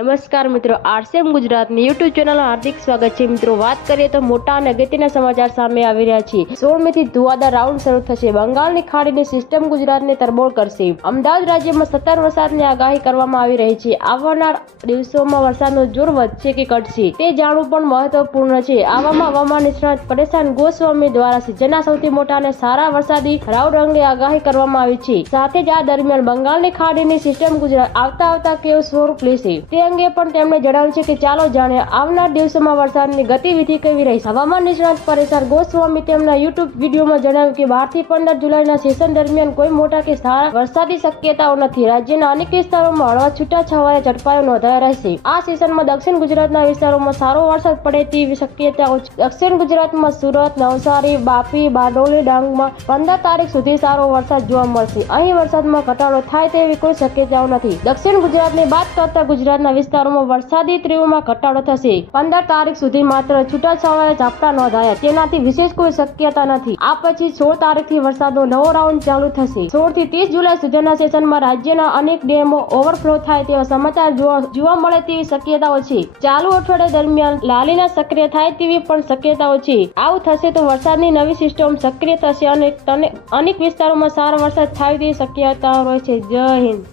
નમસ્કાર મિત્રો, આરસીએમ ગુજરાતની યુટ્યુબ ચેનલમાં હાર્દિક સ્વાગત છે. મિત્રો, વાત કરીએ તો મોટા અને અગત્યના સમાચાર સામે આવી રહ્યા છે. સોળ મે ધુવાદાર રાઉન્ડ શરૂ થશે. બંગાળની ખાડીની સિસ્ટમ ગુજરાતને તરબોળ કરશે. અમદાવાદ રાજ્યમાં સત્તર વરસાદની આગાહી કરવામાં આવી રહી છે. આવનાર દિવસોમાં વરસાદનો જોર વધશે કે ઘટશે, તે જાણવું પણ મહત્વપૂર્ણ છે. આવામાં હવામાન નિષ્ણાત પરેશાન ગોસ્વામી દ્વારા સિઝનના સૌથી મોટા અને સારા વરસાદી રાઉન્ડ અંગે આગાહી કરવામાં આવી છે. સાથે જ આ દરમિયાન બંગાળની ખાડીની સિસ્ટમ ગુજરાત આવતા આવતા કેવું સ્વરૂપ લેશે, તે અંગે પણ તેમણે જણાવ્યું છે કે ચાલો જાણે આવનાર દિવસોમાં વરસાદની ગતિવિધિ કેવી રહેશે હવામાન નિષ્ણાત પરેશાર ગોસ્વામી તેમના યુટ્યુબ વિડીયોમાં જણાવ્યું કે બારથી પંદર જુલાઈના સેશન દરમિયાન કોઈ મોટા કે સારા વરસાદી શક્યતાઓ નથી. રાજ્યના અનેક વિસ્તારોમાં હળવા છૂટા છવાયા ઝડપાયો નોંધાયા રહેશે. આ સેશનમાં દક્ષિણ ગુજરાતના વિસ્તારોમાં સારો વરસાદ પડે તેવી શક્યતાઓ છે. દક્ષિણ ગુજરાતમાં સુરત, નવસારી, બાપી, બારડોલી, ડાંગમાં પંદર તારીખ સુધી સારો વરસાદ જોવા મળશે. અહીં વરસાદમાં ઘટાડો થાય તેવી કોઈ શક્યતાઓ નથી. દક્ષિણ ગુજરાતની વાત કરતા ગુજરાતના વિસ્તારોમાં વરસાદી તીવ્રમાં ઘટાડો થશે. પંદર તારીખ સુધી માત્ર છૂટાછવાયા ઝાપટા નોંધાયા. તેનાથી વિશેષ કોઈ શક્યતા નથી. આ પછી સોળ તારીખથી વરસાદનો નવો રાઉન્ડ ચાલુ થશે. સોળથી ત્રીસ જુલાઈ સુધીના સેશનમાં રાજ્યના અનેક ડેમો ઓવરફ્લો થાય તેવા સમાચાર જોવા મળે તેવી શક્યતાઓ છે. ચાલુ અઠવાડિયા દરમિયાન લાલીના સક્રિય થાય તેવી પણ શક્યતાઓ છે. આવું થશે તો વરસાદની નવી સિસ્ટમ સક્રિય થશે અને અનેક વિસ્તારોમાં સારો વરસાદ થાય તેવી શક્યતાઓ રહે છે. જય હિન્દ.